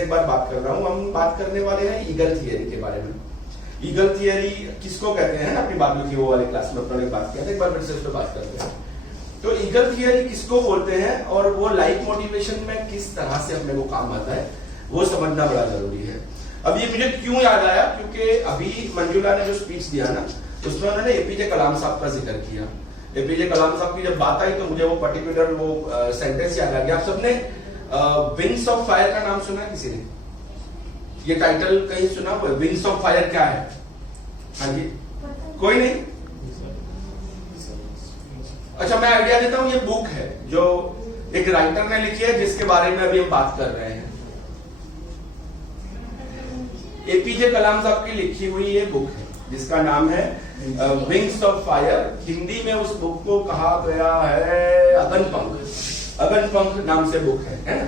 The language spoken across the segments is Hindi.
से एक बार बात कर रहा हूँ। हम बात करने वाले हैं ईगल थियरी के बारे में। ईगल थियरी किसको कहते हैं, अपनी बातों की वो वाली क्लास में अपने बात किया था, एक बार फिर से उस पर बात करते हैं। तो ईगल थियरी किसको बोलते हैं और वो लाइफ मोटिवेशन में किस तरह से अपने को काम आता है, वो समझना बड़ा जरूरी है। अब ये मुझे क्यों याद आया, क्योंकि अभी मंजुला ने जो स्पीच दिया ना, उसमें उन्होंने एपीजे कलाम साहब का जिक्र किया। एपीजे कलाम साहब की जब बात आई तो मुझे वो पर्टिकुलर वो सेंटेंस याद आ गया। आप सबने विंग्स ऑफ फायर का नाम सुना है किसी ने? ये टाइटल कहीं सुना हुआ है? विंग्स ऑफ फायर क्या है? हाँ जी, कोई नहीं? अच्छा, मैं आइडिया देता हूं। ये बुक है जो एक राइटर ने लिखी है, जिसके बारे में अभी हम बात कर रहे हैं। एपीजे कलाम साहब की लिखी हुई ये बुक है जिसका नाम है विंग्स ऑफ फायर। हिंदी में उस बुक को कहा गया है अगनपंख। अगनपंख नाम से बुक है ना?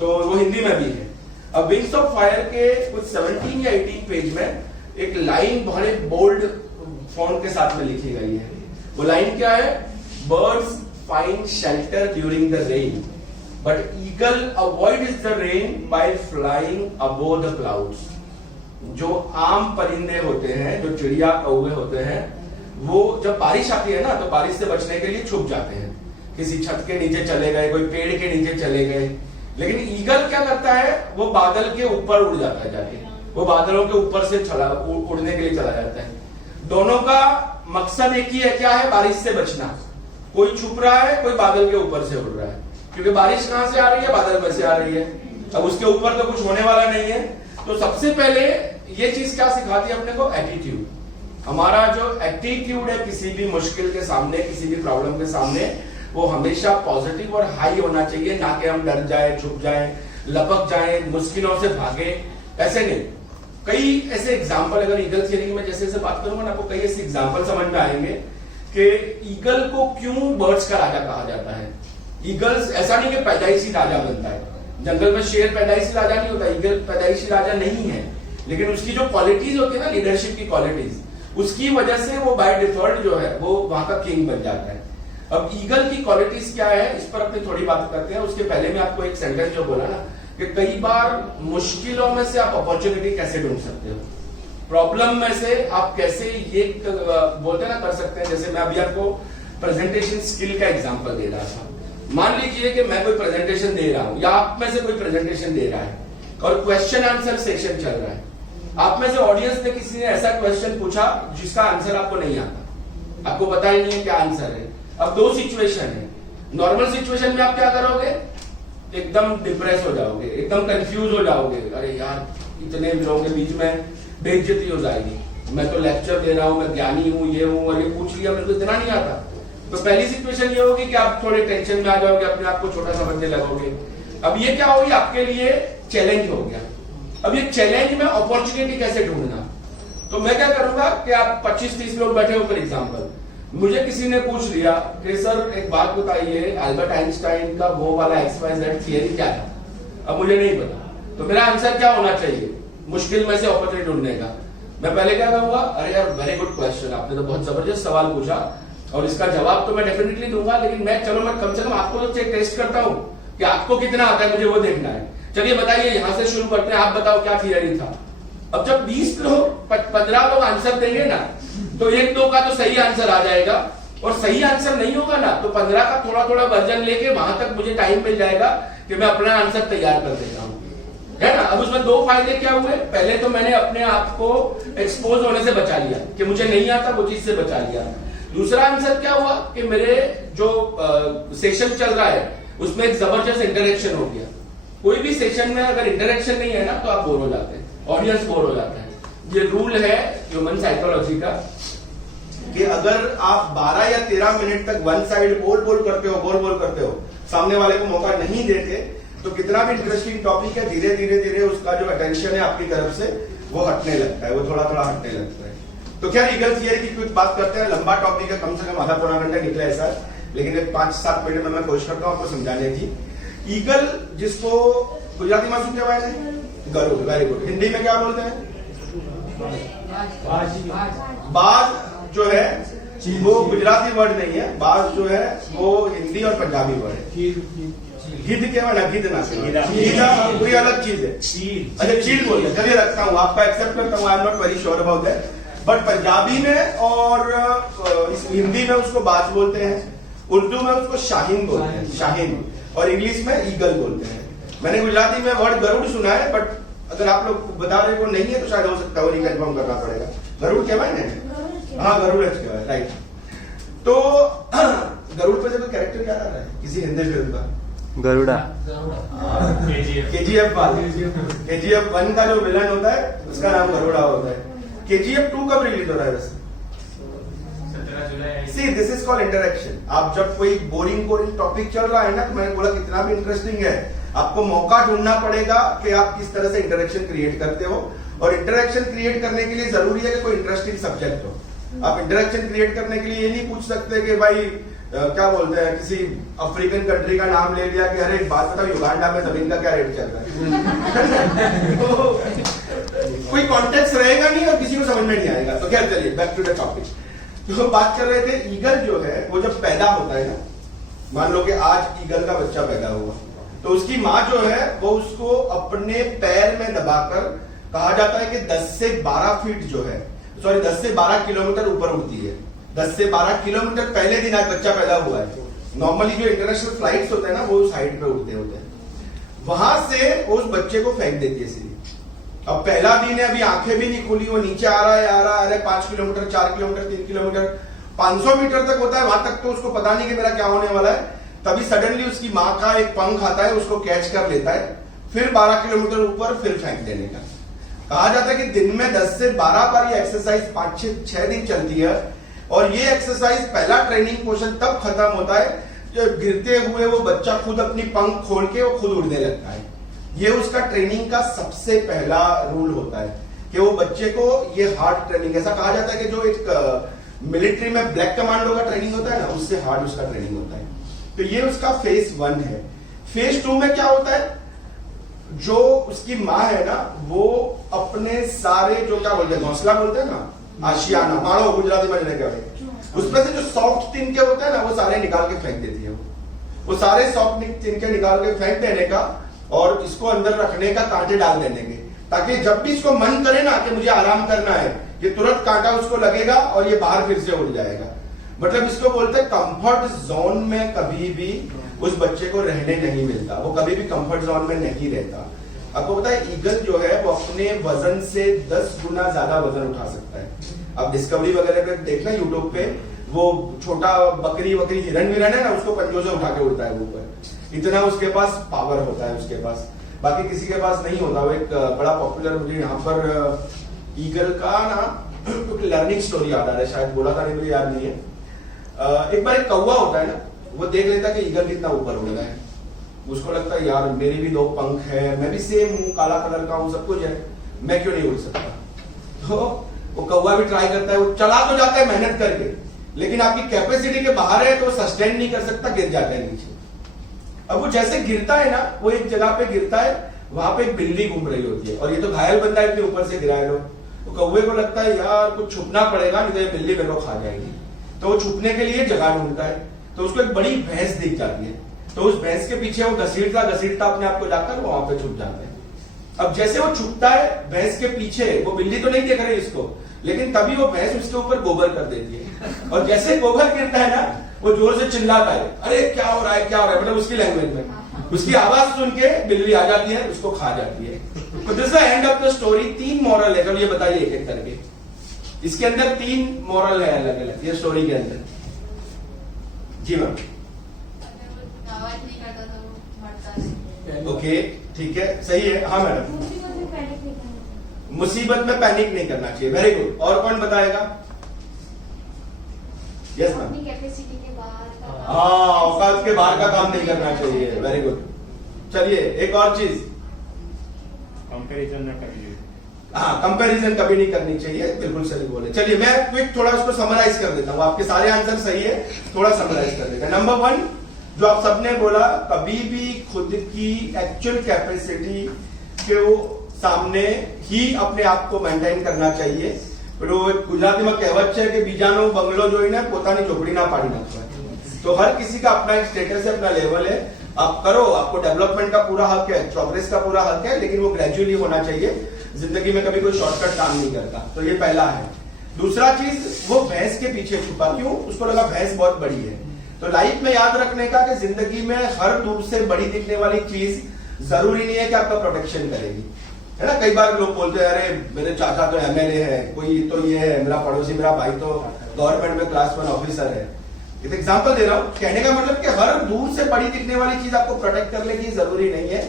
तो वो हिंदी में भी है। अब विंग्स ऑफ फायर के कुछ 17 या 18 पेज में एक लाइन बड़े बोल्ड फॉन्ट के साथ में लिखी गई है। वो लाइन क्या है? Birds find shelter during the rain but eagle avoids the rain by flying above the clouds. जो आम परिंदे होते हैं, जो चिड़िया कौवे होते हैं, वो जब बारिश आती है ना तो बारिश से बचने के लिए छुप जाते हैं, किसी छत के नीचे चले गए, कोई पेड़ के नीचे चले गए। लेकिन ईगल क्या करता है? वो बादल के ऊपर उड़ जाता है, जाके वो बादलों के ऊपर से उड़ने के लिए चला जाता है। दोनों का मकसद एक ही है, क्या है? बारिश से बचना। कोई छुप रहा है, कोई बादल के ऊपर से उड़ रहा है, क्योंकि बारिश कहां से आ रही है? बादल में से आ रही है। अब उसके ऊपर तो कुछ होने वाला नहीं है। तो सबसे पहले ये चीज क्या सिखाती है अपने को? एटीट्यूड। हमारा जो एटीट्यूड है किसी भी मुश्किल के सामने, किसी भी प्रॉब्लम के सामने, वो हमेशा पॉजिटिव और हाई होना चाहिए, ना कि हम डर जाए, छुप जाए, लपक जाए, मुश्किलों से भागे, ऐसे नहीं। कई ऐसे एग्जाम्पल, अगर ईगल थियरी में जैसे से बात करूंगा ना, आपको कई ऐसे एग्जाम्पल समझ में आएंगे कि ईगल को क्यों बर्ड्स का राजा कहा जाता है। ईगल्स ऐसा नहीं कि पैदाइशी राजा बनता है। जंगल में शेर पैदाइशी राजा नहीं होता, ईगल पैदाइशी राजा नहीं है, लेकिन उसकी जो क्वालिटीज होती है ना, लीडरशिप की क्वालिटीज, उसकी वजह से वो बाय डिफॉल्ट जो है वो वहां का किंग बन जाता है। अब ईगल की क्वालिटीज क्या है, इस पर अपनी थोड़ी बात करते हैं। उसके पहले मैं आपको एक सेंटेंस जो बोला ना कि कई बार मुश्किलों में से आप अपॉर्चुनिटी कैसे ढूंढ सकते हो, प्रॉब्लम में से आप कैसे ये बोलते ना कर सकते हैं। जैसे मैं अभी आपको प्रेजेंटेशन स्किल का एग्जांपल दे रहा था। मान लीजिए कि मैं कोई प्रेजेंटेशन दे रहा हूं या आप में से कोई प्रेजेंटेशन दे रहा है और क्वेश्चन आंसर सेशन चल रहा है। आप में से ऑडियंस ने किसी ने ऐसा क्वेश्चन पूछा जिसका आंसर आपको नहीं आता, आपको पता ही नहीं है क्या आंसर है। अब दो सिचुएशन है। नॉर्मल सिचुएशन में आप क्या करोगे? एकदम डिप्रेस हो जाओगे, एकदम कंफ्यूज हो जाओगे, अरे यार इतने लोगों के बीच में बेइज्जती हो जाएगी, मैं तो लेक्चर दे रहा हूं, मैं ज्ञानी हूं, ये हूं, और ये पूछ लिया, मेरे को इतना नहीं आता। तो पहली सिचुएशन ये होगी कि आप थोड़े टेंशन में आ जाओगे, अपने आप को छोटा समझने लगोगे। अब ये क्या होगी? आपके लिए चैलेंज हो गया। अब ये चैलेंज में अपॉर्चुनिटी कैसे ढूंढना? तो मैं क्या करूंगा कि आप 25-30 लोग बैठे हो, फॉर एग्जाम्पल मुझे किसी ने पूछ लिया कि सर एक बात बताइए, अल्बर्ट आइंस्टाइन का वो वाला XYZ थियरी क्या था? अब मुझे नहीं पता, तो मेरा आंसर क्या होना चाहिए मुश्किल में से अपॉर्चुनिटी ढूंढने का? मैं पहले क्या कहूंगा? अरे यार वेरी गुड क्वेश्चन, आपने तो बहुत जबरदस्त सवाल पूछा और इसका जवाब तो मैं डेफिनेटली दूंगा, लेकिन मैं कम से कम आपको तो टेस्ट करता हूं कि आपको कितना आता है, मुझे वो देखना है। चलिए बताइए, यहां से शुरू करते हैं, आप बताओ क्या थियरी था। अब जब 20 लोग 15 लोग आंसर देंगे ना, तो 1-2 का तो सही आंसर आ जाएगा, और सही आंसर नहीं होगा ना तो 15 का थोड़ा थोड़ा वर्जन लेके वहां तक मुझे टाइम मिल जाएगा कि मैं अपना आंसर तैयार कर देता हूं, है ना। अब उसमें 2 फायदे क्या हुए? पहले तो मैंने अपने आप को एक्सपोज होने से बचा लिया कि मुझे नहीं आता, वो चीज से बचा लिया। दूसरा आंसर क्या हुआ कि मेरे जो सेशन चल रहा है उसमें एक जबरदस्त इंटरेक्शन हो गया। कोई भी सेशन में अगर इंटरेक्शन नहीं है ना तो आप बोर हो जाते हैं, ऑडियंस बोर हो जाता है। ये रूल है ह्यूमन साइकोलॉजी का कि अगर आप 12 या 13 मिनट तक वन साइड बोल करते हो, सामने वाले को मौका नहीं देते, तो कितना भी इंटरेस्टिंग टॉपिक है, धीरे धीरे उसका जो अटेंशन है आपकी तरफ से वो हटने लगता है, वो थोड़ा थोड़ा हटने लगता है। तो क्या ईगल थियरी की कुछ बात करते हैं। लंबा टॉपिक है, कम से कम आधा पौना घंटा निकला है सर, लेकिन 5-7 मिनट में मैं कोशिश करता हूँ आपको समझाने की। ईगल जिसको गुजराती में શું કહેવાય છે? ગરુડ। Very good. हिंदी में क्या बोलते हैं? बाज जो है वो गुजराती वर्ड नहीं है, बाज जो है वो हिंदी और पंजाबी वर्ड है। गिद्ध क्या ना गिद्ध ना गीधा कोई अलग चीज है। अच्छा चील बोलते हैं, चलिए रखता हूँ, आपका एक्सेप्ट करता हूँ, I am not very sure about that. But Punjabi में और हिंदी में उसको बाज बोलते हैं, उर्दू में उसको शाहीन बोलते हैं, शाहीन, और इंग्लिश में ईगल बोलते हैं। मैंने गुजराती में वर्ड गरुड़ सुना है, बट अगर आप लोग बता रहे वो नहीं है तो शायद हो सकता है, वो कंफर्म करना पड़ेगा। गरुड़ क्या है? हाँ गरुड़ क्या है, राइट। तो गरुड़ पे जब कैरेक्टर क्या आ रहा है किसी हिंदी फिल्म का? गरुड़ा। KGF 1 का जो विलन होता है उसका नाम गरुड़ा होता है। KGF 2 कब रिलीज हो रहा है वैसे? 17 जुलाई। See, this is called interaction। आप जब कोई बोरिंग टॉपिक चल रहा है ना, तो मैंने बोला कितना भी इंटरेस्टिंग है, आपको मौका ढूंढना पड़ेगा कि आप किस तरह से इंटरेक्शन क्रिएट करते हो। और इंटरेक्शन क्रिएट करने के लिए जरूरी है कि कोई इंटरेस्टिंग सब्जेक्ट हो। आप इंटरेक्शन क्रिएट करने के लिए ये नहीं पूछ सकते कि भाई क्या बोलते हैं, किसी अफ्रीकन कंट्री का नाम ले लिया कि अरे एक बात बताओ, युगांडा में जमीन का क्या रेट चल रहा है। तो कोई कॉन्टेक्स्ट रहेगा नहीं और किसी को समझ में नहीं आएगा। तो खैर चलिए बैक टू द टॉपिक। जो बात कर रहे थे, ईगल जो है वो जब पैदा होता है ना, मान लो कि आज ईगल का बच्चा पैदा हुआ, तो उसकी माँ जो है वो उसको अपने पैर में दबाकर, कहा जाता है कि 10 से 12 फीट जो है, सॉरी 10 से 12 किलोमीटर ऊपर उड़ती है। 10 से 12 किलोमीटर पहले दिन आज बच्चा पैदा हुआ है। नॉर्मली जो इंटरनेशनल फ्लाइट्स होते हैं ना, वो उस हाइट पे उड़ते होते हैं। वहां से उस बच्चे को फेंक देती है सीधी। अब पहला दिन है, अभी आंखें भी नहीं खुली, वो नीचे आ रहा है, अरे 5 किलोमीटर, 4 किलोमीटर, 3 किलोमीटर, 500 मीटर तक होता है, वहां तक तो उसको पता नहीं कि मेरा क्या होने वाला है। तभी सडनली उसकी माँ का एक पंख आता है, उसको कैच कर लेता है, फिर 12 किलोमीटर ऊपर फिर फेंक देने का। कहा जाता है कि दिन में 10 से 12 बार ये एक्सरसाइज 5-6 दिन चलती है। और ये एक्सरसाइज पहला ट्रेनिंग पोर्शन तब खत्म होता है जब गिरते हुए वो बच्चा खुद अपनी पंख खोल के वो खुद उड़ने लगता है। ये उसका ट्रेनिंग का सबसे पहला रूल होता है कि वो बच्चे को ये हार्ड ट्रेनिंग, ऐसा कहा जाता है कि जो एक मिलिट्री में ब्लैक कमांडो का ट्रेनिंग होता है ना, उससे हार्ड उसका ट्रेनिंग होता है। तो ये उसका फेज 1 है। फेज 2 में क्या होता है, जो उसकी माँ है ना, वो अपने सारे जो क्या बोलते हैं, घोंसला बोलते हैं ना, आशियाना, मानो गुजराती में लेने के, उसमें से जो सॉफ्ट तिनके होते हैं ना, वो सारे निकाल के फेंक देती है। वो सारे सॉफ्ट तिनके निकाल के फेंक देने का और इसको अंदर रखने का, कांटे डाल देने के, ताकि जब भी इसको मन करे ना कि मुझे आराम करना है, ये तुरंत कांटा उसको लगेगा और ये बाहर फिर से उड़ जाएगा। मतलब इसको बोलते हैं कंफर्ट जोन में कभी भी उस बच्चे को रहने नहीं मिलता, वो कभी भी कंफर्ट जोन में नहीं रहता। आपको पता है ईगल जो है वो अपने वजन से 10 गुना ज्यादा वजन उठा सकता है। अब डिस्कवरी वगैरह पे देखना यूट्यूब पे, वो छोटा बकरी हिरन है ना, उसको पंजों से उठा के उड़ता है ऊपर, इतना उसके पास पावर होता है उसके पास, बाकी किसी के पास नहीं होता। वो एक बड़ा पॉपुलर, मुझे यहाँ पर ईगल का ना लर्निंग स्टोरी याद आ रहा है, शायद बोला था नहीं, मुझे याद नहीं है। एक बार एक कौवा होता है ना, वो देख लेता है कि ईगल कितना ऊपर उड़ रहा है, उसको लगता है यार मेरे भी 2 पंख है, मैं भी सेम हूँ, काला कलर का हूँ, सब कुछ है, मैं क्यों नहीं उड़ सकता। तो वो कौवा भी ट्राई करता है, वो चला तो जाता है मेहनत करके, लेकिन आपकी कैपेसिटी के बाहर है तो सस्टेन नहीं कर सकता, गिर जाता है नीचे। अब वो जैसे गिरता है ना, वो एक जगह पे गिरता है, वहां पे एक बिल्ली घूम रही होती है और ये तो घायल बंदा है, इतने ऊपर से गिरा है लोग। तो कौवे को लगता है यार कुछ छुपना पड़ेगा, नहीं तो ये बिल्ली मेरे को खा जाएगी। तो वो छुपने के लिए जगह ढूंढता है, तो उसको एक बड़ी भैंस दिख जाती है, तो उस भैंस के पीछे वो घसीटता अपने आप को जाकर वहां पे छुप जाता है। अब जैसे वो छुपता है भैंस के पीछे, वो बिल्ली तो नहीं देख रही इसको, लेकिन तभी वो भैंस उसके ऊपर गोबर कर देती है, और जैसे गोबर गिरता है ना, वो जोर से चिल्लाता है, अरे क्या हो रहा है, क्या हो रहा है, मतलब उसकी लैंग्वेज में। उसकी आवाज सुन के बिल्ली आ जाती है, उसको खा जाती है। तो this is the end of the story. 3 moral है, चलो ये बताइए एक एक करके। इसके अंदर 3 मॉरल है अलग अलग ये स्टोरी के अंदर। जी मैम। ओके ठीक है, सही है। हाँ मैडम, मुसीबत में पैनिक नहीं करना चाहिए, वेरी गुड। और कौन बताएगा? Yes ma'am. कैपेसिटी के बाहर हाँ, औकात के बाहर का काम नहीं करना चाहिए, वेरी गुड। चलिए एक और चीज, कंपैरिजन न करिए। हाँ, कंपैरिजन कभी नहीं करनी चाहिए, बिल्कुल सही बोले। चलिए मैं क्विक थोड़ा उसको समराइज कर देता हूँ, आपके सारे आंसर सही है, थोड़ा समराइज कर देता हूँ। नंबर 1 जो आप सबने बोला, कभी भी खुद की एक्चुअल कैपेसिटी के सामने ही अपने आप को मेंटेन करना चाहिए। गुजराती में कहेवत है कि बीजानो बंगलो जो है ना पोतानी झोपड़ी ना पाड़ी नाखवा। तो हर किसी का अपना एक स्टेटस है, अपना लेवल है। आप करो, आपको डेवलपमेंट का पूरा हक है, प्रोग्रेस का पूरा हक है, लेकिन वो ग्रेजुअली होना चाहिए। जिंदगी में कभी कोई शॉर्टकट काम नहीं करता। तो ये पहला है। दूसरा चीज, वो भैंस के पीछे छुपा, क्यों? उसको लगा भैंस बहुत बड़ी है। तो लाइफ में याद रखने का कि जिंदगी में हर दूर से बड़ी दिखने वाली चीज जरूरी नहीं है कि आपका प्रोटेक्शन करेगी, है ना। कई बार लोग बोलते हैं अरे मेरे चाचा तो एमएलए है, कोई तो ये है, मेरा पड़ोसी, मेरा भाई तो गवर्नमेंट में क्लास 1 ऑफिसर है। एक एग्जांपल दे रहा हूं, कहने का मतलब कि हर दूर से बड़ी दिखने वाली चीज आपको प्रोटेक्ट करने की जरूरी नहीं है।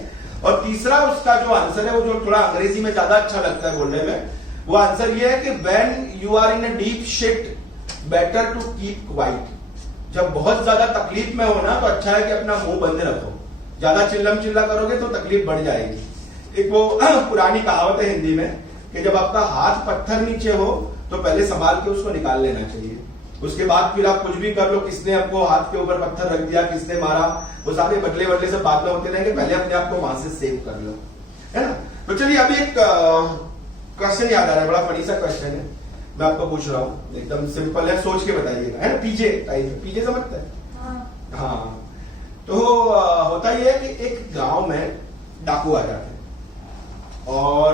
और तीसरा उसका जो आंसर है, वो जो थोड़ा अंग्रेजी में ज्यादा अच्छा लगता है बोलने में, वो आंसर ये है कि when you are in a deep shit better to keep quiet. जब बहुत ज्यादा तकलीफ में हो ना, तो अच्छा है कि अपना मुंह बंद रखो। ज्यादा चिल्लम चिल्ला करोगे तो तकलीफ बढ़ जाएगी। एक वो पुरानी कहावत है हिंदी में कि जब आपका हाथ पत्थर नीचे हो तो पहले संभाल के उसको निकाल लेना चाहिए, उसके बाद फिर आप कुछ भी कर लो। किसने आपको हाथ के ऊपर पत्थर रख दिया, किसने मारा, वो सारे बदले बदले सब बात में होते रहेंगे। पहले अपने आप को वहां से सेव कर लो, है ना। तो चलिए अभी एक क्वेश्चन याद आ रहा है, बड़ा फनी सा क्वेश्चन है, मैं आपको पूछ रहा हूँ। एकदम सिंपल है, सोच के बताइएगा, है ना। पीजे टाइप, पीजे समझते हैं? हाँ। तो होता यह है कि एक गांव में डाकू आ जाते हैं और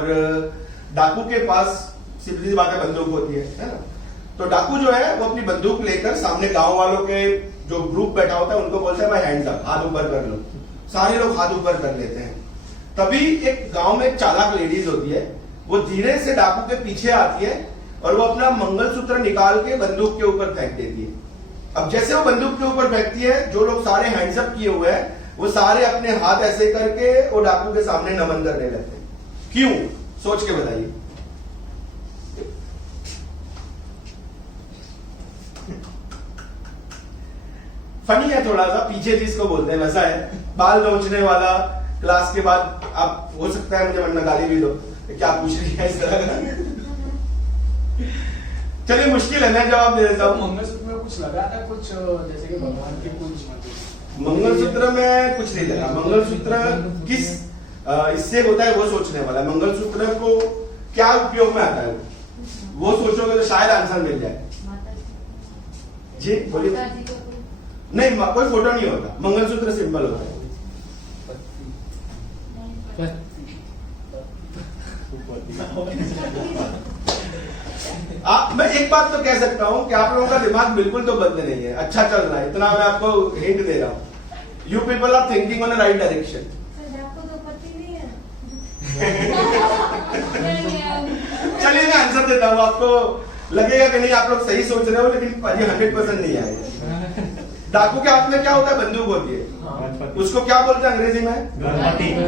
डाकू के पास सीधी बात है, बंदूक होती है ना। तो डाकू जो है वो अपनी बंदूक लेकर सामने गांव वालों के जो ग्रुप बैठा होता है उनको बोलता है भाई हैंड्स अप, हाथ ऊपर कर लो। सारे लोग हाथ ऊपर कर लेते हैं। तभी एक गांव में एक चालाक लेडीज होती है, वो धीरे से डाकू के पीछे आती है और वो अपना मंगलसूत्र निकाल के बंदूक के ऊपर फेंक देती है। अब जैसे वो बंदूक के ऊपर फेंकती है, जो लोग सारे हैंड्स अप किए हुए हैं वो सारे अपने हाथ ऐसे करके वो डाकू के सामने नमन करने लगते हैं। क्यों? सोच के बताइए। फनी है थोड़ा सा, पीछे जिसको बोलते हैं वैसा है। बाल नोचने वाला, क्लास के बाद आप हो सकता है मुझे वरना गाली भी दो, क्या पूछ रही है इस तरह का। चलिए मुश्किल है, मैं जवाब दे देता हूँ। मंगलसूत्र में कुछ लगा था, कुछ जैसे कि भगवान के कुछ? मंगलसूत्र में कुछ नहीं लगा। मंगलसूत्र किस इससे होता है वो सोचने वाला है। मंगलसूत्र को क्या उपयोग में आता है वो सोचोगे तो शायद आंसर मिल जाए। जी बोलिए। नहीं, कोई फोटो नहीं होता, मंगलसूत्र सिंपल होता है। मैं एक बात तो कह सकता हूं कि आप लोगों का दिमाग बिल्कुल तो बंद नहीं है, अच्छा चल रहा है, इतना मैं आपको हिंट दे रहा हूं। You people are thinking on the right direction. चलिए मैं आंसर देता हूं, आपको लगेगा कि नहीं आप लोग सही सोच रहे हो, लेकिन 100% नहीं आएगा। डाकू के हाथ में क्या होता है? बंदूक होती है। उसको क्या बोलते हैं अंग्रेजी में?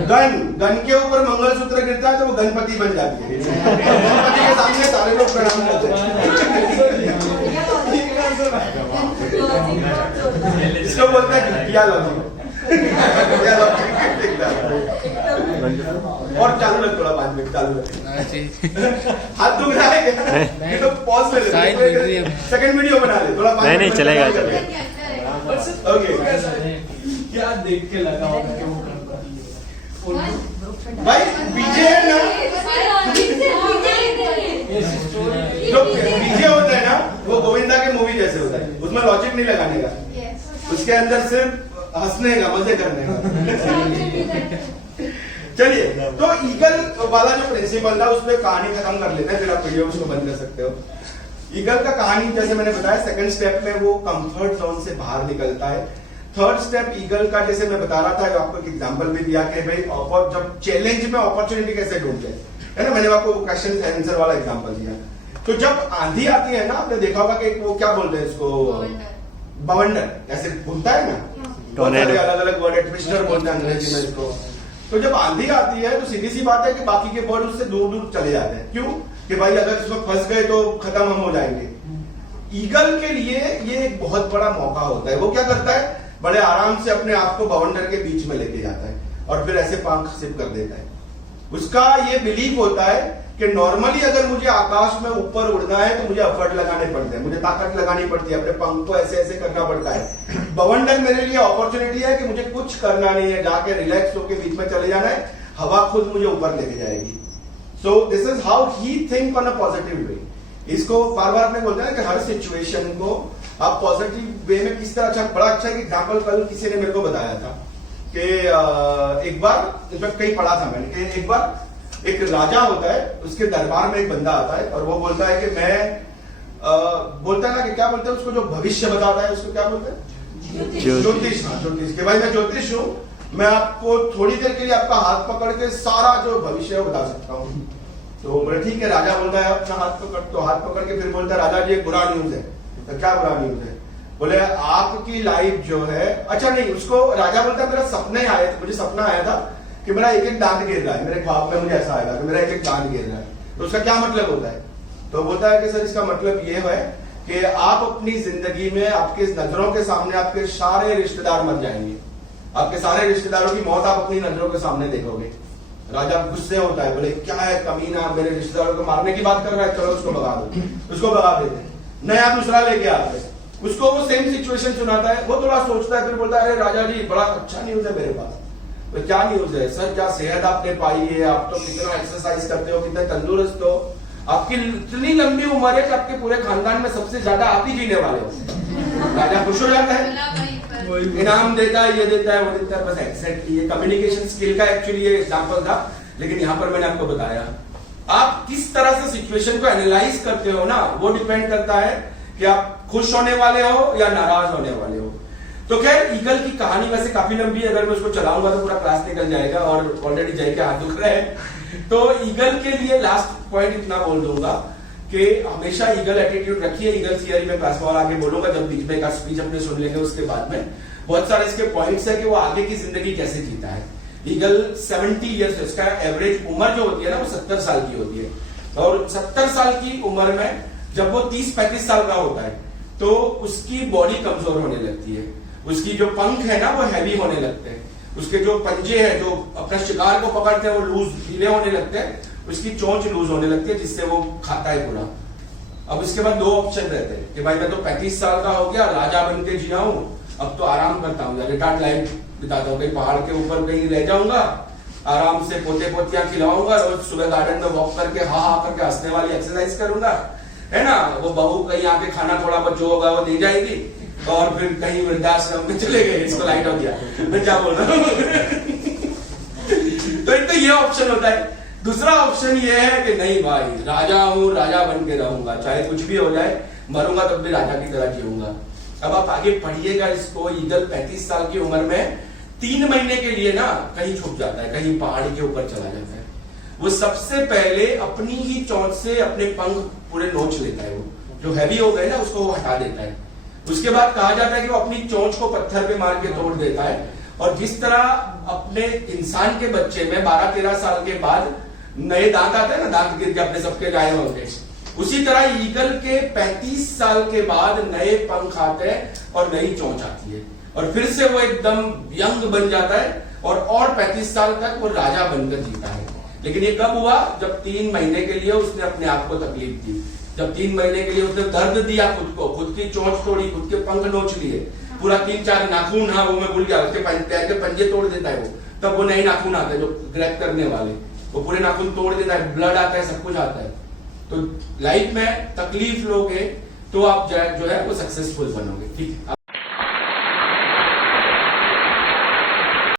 गन। गन के ऊपर मंगलसूत्र गिरता है तो वो गणपति बन जाती है। गणपति के सामने सारे लोग प्रणाम करते हैं। इसको बोलते हैं घटिया लॉजिक। और चालू रख, थोड़ा 5 मिनट चालू रख। हाथ दुख रहा है क्या? ये तो पॉज ले ले, सेकंड वीडियो बना ले थोड़ा। नहीं चलेगा। ओके, क्या देख के लगा होगा कि वो गणपति है? भाई पीछे है ना, जो पीछे होता है ना वो गोविंदा के मूवी जैसे होता है, उसमें लॉजिक नहीं लगाने का, उसके अंदर सिर्फ हंसने का, मजे करने का। चलिए, तो ईगल वाला जो प्रिंसिपल था उसमें कहानी खत्म कर लेते हैं, फिर आप वीडियो उसको बंद कर सकते हो। ईगल का कहानी जैसे मैंने बताया, सेकंड स्टेप में वो कंफर्ट जोन से बाहर निकलता है। थर्ड स्टेप ईगल का जैसे मैं बता रहा था, आपको एक एग्जांपल भी दिया कि भाई जब चैलेंज में अपॉर्चुनिटी कैसे ढूंढते हैं, है ना। मैंने आपको क्वेश्चन आंसर वाला एग्जांपल दिया। तो जब आंधी आती है ना, आपने देखा होगा कि वो क्या बोलते हैं इसको, बवंडर ऐसे बोलता है ना, अलग अलग वर्ड है, ट्विस्टर बोलते हैं अंग्रेजी में इसको। तो जब आंधी आती है तो सीधी सी बात है कि बाकी के बर्ड उससे दूर दूर चले जाते हैं। क्यों? कि भाई अगर इसमें फंस गए तो खत्म हम हो जाएंगे। ईगल के लिए ये एक बहुत बड़ा मौका होता है। वो क्या करता है, बड़े आराम से अपने आप को बवंडर के बीच में लेके जाता है और फिर ऐसे पंख सिप कर देता है। उसका ये बिलीफ होता है कि नॉर्मली अगर मुझे आकाश में ऊपर उड़ना है तो मुझे एफर्ट लगाने पड़ते हैं, मुझे ताकत लगानी पड़ती है, अपने पंख को ऐसे ऐसे करना पड़ता है। बवंडर मेरे लिए अपॉर्चुनिटी है कि मुझे कुछ करना नहीं है, जाके रिलैक्स होकर बीच में चले जाना है, हवा खुद मुझे ऊपर लेके जाएगी। So this is how he think on a positive way. इसको बार बार अपने बोलते हैं कि हर सिचुएशन को आप पॉजिटिव वे में किस तरह, अच्छा बड़ा अच्छा एक एग्जाम्पल कल किसी ने मेरे को बताया था कि एक बार, इनफैक्ट कहीं पढ़ा था मैंने कि एक बार एक राजा होता है, उसके दरबार में एक बंदा आता है और वो बोलता है कि मैं बोलता है ना कि क्या बोलते हैं उसको, जो भविष्य बताता है उसको क्या बोलते हैं, ज्योतिष। हाँ ज्योतिष, कि भाई मैं ज्योतिष हूँ, मैं आपको थोड़ी देर के लिए आपका हाथ पकड़ के सारा जो भविष्य है बता सकता हूँ। तो बोले ठीक है, राजा बोलता है अपना हाथ पकड़, तो हाथ पकड़ के फिर बोलता है राजा जी एक बुरा न्यूज है। तो क्या बुरा न्यूज है? बोले आपकी लाइफ जो है, अच्छा नहीं, उसको राजा बोलता है मेरा सपने आया था, मुझे सपना आया था कि मेरा एक एक दांत गिर रहा है, मेरे ख्वाब में मुझे ऐसा आएगा कि मेरा एक एक दांत गिर रहा है। तो उसका क्या मतलब होता है? तो बोलता है कि सर इसका मतलब ये है कि आप अपनी जिंदगी में आपके नजरों के सामने आपके सारे रिश्तेदार मर जाएंगे, आपके सारे रिश्तेदारों की मौत आप अपनी नजरों के सामने देखोगे। राजा गुस्से होता है, बोले क्या है कमीना, मेरे रिश्तेदारों को मारने की बात कर रहा है, चलो उसको भगा दो, उसको भगा देते हैं, नया दूसरा लेके आते हैं, उसको वो सेम सिचुएशन सुनाता है, वो थोड़ा सोचता है, फिर बोलता है अरे राजा जी बड़ा अच्छा न्यूज है मेरे पास। तो क्या न्यूज है? सर क्या सेहत आपने पाई है, आप तो कितना एक्सरसाइज करते हो, कितने तंदुरुस्त हो, आपकी इतनी लंबी उम्र है कि आपके पूरे खानदान में सबसे ज्यादा आप ही जीने वाले हो। राजा खुश हो जाता है, इनाम देता है, ये देता है, वो देता है, बस एक्जैक्टली ये कम्युनिकेशन स्किल का एक्चुअली ये एग्जांपल था। लेकिन यहां पर मैंने आपको बताया आप किस तरह से सिचुएशन को एनालाइज करते हो ना, वो डिपेंड करता है कि आप खुश होने वाले हो या नाराज होने वाले हो। तो खैर ईगल की कहानी वैसे काफी लंबी है, अगर मैं उसको चलाऊंगा तो पूरा क्लास निकल जाएगा और ऑलरेडी जय के हाथ दुख रहे हैं। तो ईगल के लिए लास्ट पॉइंट इतना बोल दूंगा कि हमेशा ईगल एटीट्यूड रखिए। ईगल थियरी में क्लास में और आगे बोलूंगा, जब बीच में का स्पीच अपने सुन लेंगे उसके बाद में बहुत सारे इसके पॉइंट्स है कि वो आगे की जिंदगी कैसे जीता है। ईगल 70 ईयर्स, इसका एवरेज उम्र जो होती है ना वो 70 साल की होती है, और 70 साल की उम्र में जब वो 30-35 साल का होता है तो उसकी बॉडी कमजोर होने लगती है, उसकी जो पंख है ना वो हैवी होने लगते हैं, उसके जो पंजे हैं जो अपना शिकार को पकड़ते हैं वो लूज ढीले होने लगते हैं, उसकी चोंच लूज होने लगती है जिससे वो खाता है पूरा। अब इसके बाद 2 ऑप्शन रहते हैं कि भाई मैं तो 35 साल का हो गया, राजा बन के जिया हूं, अब तो आराम करता हूँ, रिटायर्ड लाइफ बिताता हूँ, कहीं पहाड़ के ऊपर कहीं रह जाऊंगा, आराम से पोते पोतियां खिलाऊंगा, रोज सुबह गार्डन में वॉक करके हा हा करके हंसने वाली एक्सरसाइज करूंगा, है ना, वो बहू कहीं आके खाना थोड़ा बहुत जो होगा वो दे जाएगी, और फिर कहीं वृद्धाश्रम में चले गए, इसको लाइट हो गया, मैं क्या बोल रहा हूँ। तो एक तो ये ऑप्शन होता है। दूसरा ऑप्शन ये है कि नहीं भाई राजा हूं, राजा बन के रहूंगा, चाहे कुछ भी हो जाए, मरूंगा तब भी राजा की तरह जीऊंगा। अब आप आगे पढ़िएगा इसको। ईगल 35 साल की उम्र में 3 महीने के लिए ना कहीं छुप जाता है, कहीं पहाड़ी के ऊपर चला जाता है। वो सबसे पहले अपनी ही चोंच से अपने पंख पूरे नोच लेता है, वो जो हैवी हो गए ना उसको वो हटा देता है। उसके बाद कहा जाता है कि वो अपनी चोंच को पत्थर पे मार के तोड़ देता है, और जिस तरह अपने इंसान के बच्चे में 12-13 साल के बाद नए दांत आते हैं ना, दांत गिर के अपने सबके गायब होते, उसी तरह ईगल के 35 साल के बाद नए पंख आते हैं और नई चोंच आती है, और फिर से वो एकदम यंग बन जाता है और 35 साल तक वो राजा बनकर जीता है। लेकिन ये कब हुआ? जब 3 महीने के लिए उसने अपने आप को तकलीफ दी, जब 3 महीने के लिए उसने दर्द दिया खुद को, खुद की चोंच तोड़ी, खुद के पंख नोच लिए, पूरा 3-4 नाखून, हाँ वो मैं भूल गया, उसके पैर के पंजे तोड़ देता है वो, तब वो नए नाखून आते हैं जो ग्रैब करने वाले, वो पूरे नाखून तोड़ देता है, ब्लड आता है, सब कुछ आता है। तो लाइफ में तकलीफ लोगे तो आप जो है वो सक्सेसफुल बनोगे। ठीक।